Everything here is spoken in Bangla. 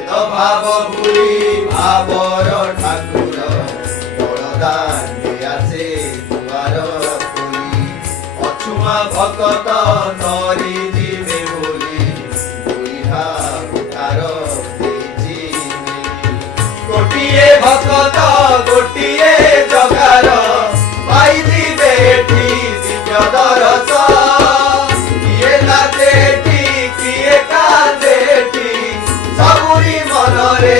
ভাব ভুলি ভাবর ঠাকুর বড়দানে আসে দুয়ার খুলি অছুমা ভকত নরি দিবে বলি দুই হাত ଦେଇଛି ଗୋଟିଏ ଭକତ ଗୋଟିଏ ଜଗାର ପାଇଯିବେ ଏଠି ଦିବ୍ୟ ଦରସ କିଏ ନାଚେ ଏଠି କିଏ କାନ୍ଦେ ଏଠି ସବୁରି ମନରେ